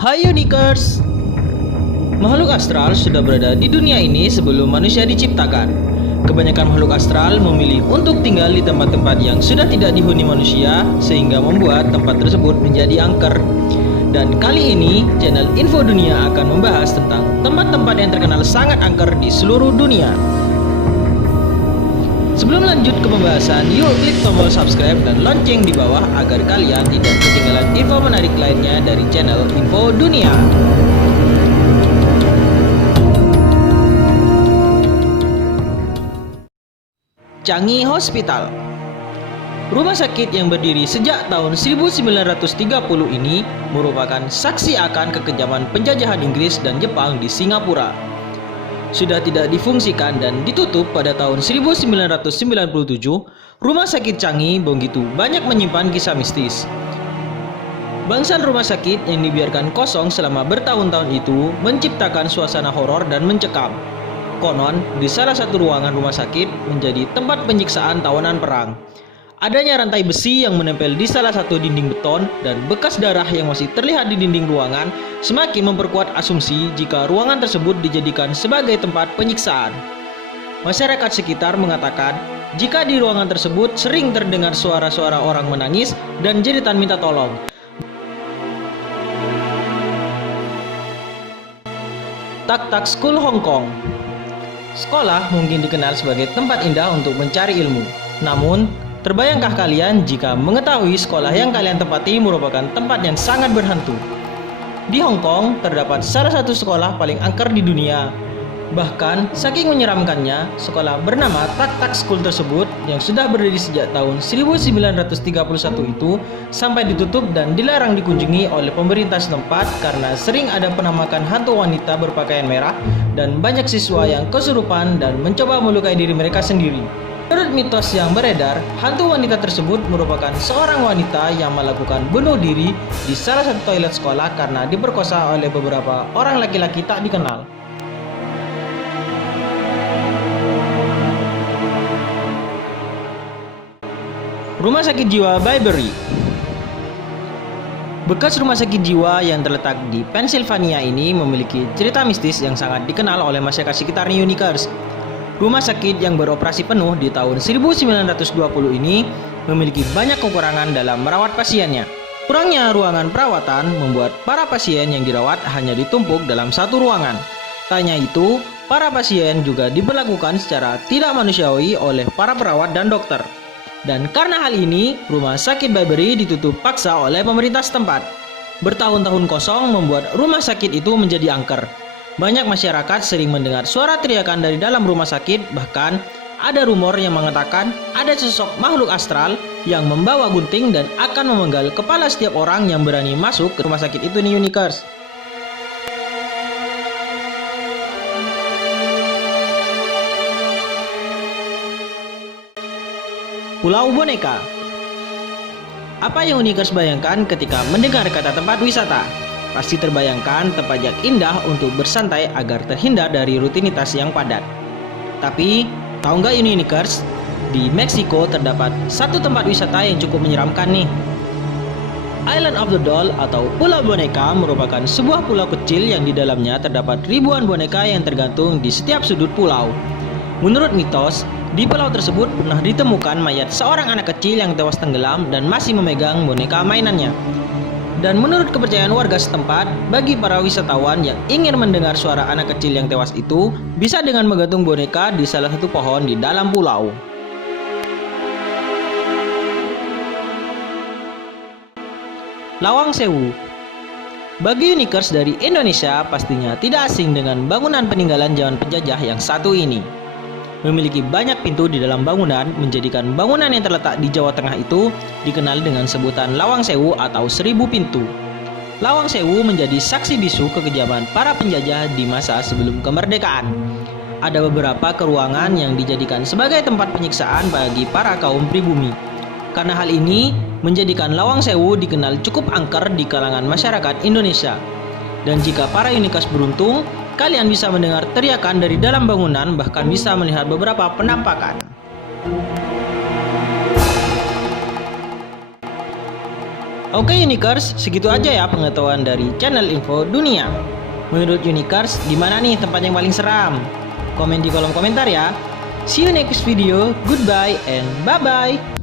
Hai Unikers! Makhluk astral sudah berada di dunia ini sebelum manusia diciptakan. Kebanyakan makhluk astral memilih untuk tinggal di tempat-tempat yang sudah tidak dihuni manusia, sehingga membuat tempat tersebut menjadi angker. Dan kali ini, channel Info Dunia akan membahas tentang tempat-tempat yang terkenal sangat angker di seluruh dunia. Sebelum lanjut ke pembahasan, yuk klik tombol subscribe dan lonceng di bawah agar kalian tidak ketinggalan info menarik lainnya dari channel Info Dunia. Changi Hospital. Rumah sakit yang berdiri sejak tahun 1930 ini merupakan saksi akan kekejaman penjajahan Inggris dan Jepang di Singapura. Sudah tidak difungsikan dan ditutup pada tahun 1997, Rumah Sakit Changi begitu banyak menyimpan kisah mistis. Bangsal rumah sakit yang dibiarkan kosong selama bertahun-tahun itu menciptakan suasana horor dan mencekam. Konon, di salah satu ruangan rumah sakit menjadi tempat penyiksaan tawanan perang. Adanya rantai besi yang menempel di salah satu dinding beton dan bekas darah yang masih terlihat di dinding ruangan semakin memperkuat asumsi jika ruangan tersebut dijadikan sebagai tempat penyiksaan. Masyarakat sekitar mengatakan jika di ruangan tersebut sering terdengar suara-suara orang menangis dan jeritan minta tolong. Tak Tak School Hong Kong. Sekolah mungkin dikenal sebagai tempat indah untuk mencari ilmu. Namun, terbayangkah kalian jika mengetahui sekolah yang kalian tempati merupakan tempat yang sangat berhantu? Di Hong Kong terdapat salah satu sekolah paling angker di dunia. Bahkan, saking menyeramkannya, sekolah bernama Tak Tak School tersebut yang sudah berdiri sejak tahun 1931 itu sampai ditutup dan dilarang dikunjungi oleh pemerintah setempat karena sering ada penampakan hantu wanita berpakaian merah dan banyak siswa yang kesurupan dan mencoba melukai diri mereka sendiri. Menurut mitos yang beredar, hantu wanita tersebut merupakan seorang wanita yang melakukan bunuh diri di salah satu toilet sekolah karena diperkosa oleh beberapa orang laki-laki tak dikenal. Rumah Sakit Jiwa Bayberry. Bekas rumah sakit jiwa yang terletak di Pennsylvania ini memiliki cerita mistis yang sangat dikenal oleh masyarakat sekitarnya Unikers. Rumah sakit yang beroperasi penuh di tahun 1920 ini memiliki banyak kekurangan dalam merawat pasiennya. Kurangnya ruangan perawatan membuat para pasien yang dirawat hanya ditumpuk dalam satu ruangan. Tak hanya itu, para pasien juga diperlakukan secara tidak manusiawi oleh para perawat dan dokter. Dan karena hal ini, Rumah Sakit Bayberry ditutup paksa oleh pemerintah setempat. Bertahun-tahun kosong membuat rumah sakit itu menjadi angker. Banyak masyarakat sering mendengar suara teriakan dari dalam rumah sakit, bahkan ada rumor yang mengatakan ada sosok makhluk astral yang membawa gunting dan akan memenggal kepala setiap orang yang berani masuk ke rumah sakit itu nih Unikers. Pulau Boneka. Apa yang Unikers bayangkan ketika mendengar kata tempat wisata? Pasti terbayangkan tempat yang indah untuk bersantai agar terhindar dari rutinitas yang padat. Tapi, tahu nggak ini Unikers? Di Meksiko terdapat satu tempat wisata yang cukup menyeramkan nih. Island of the Doll atau Pulau Boneka merupakan sebuah pulau kecil yang di dalamnya terdapat ribuan boneka yang tergantung di setiap sudut pulau. Menurut mitos, di pulau tersebut pernah ditemukan mayat seorang anak kecil yang tewas tenggelam dan masih memegang boneka mainannya. Dan menurut kepercayaan warga setempat, bagi para wisatawan yang ingin mendengar suara anak kecil yang tewas itu, bisa dengan menggantung boneka di salah satu pohon di dalam pulau. Lawang Sewu. Bagi Unikers dari Indonesia, pastinya tidak asing dengan bangunan peninggalan zaman penjajah yang satu ini. Memiliki banyak pintu di dalam bangunan, menjadikan bangunan yang terletak di Jawa Tengah itu dikenal dengan sebutan Lawang Sewu atau 1000 pintu. Lawang Sewu menjadi saksi bisu kekejaman para penjajah di masa sebelum kemerdekaan. Ada beberapa keruangan yang dijadikan sebagai tempat penyiksaan bagi para kaum pribumi. Karena hal ini menjadikan Lawang Sewu dikenal cukup angker di kalangan masyarakat Indonesia. Dan jika para Unikers beruntung, kalian bisa mendengar teriakan dari dalam bangunan, bahkan bisa melihat beberapa penampakan. Oke Unikers, segitu aja ya pengetahuan dari channel Info Dunia. Menurut Unikers, di mana nih tempat yang paling seram? Komen di kolom komentar ya. See you next video, goodbye and bye-bye.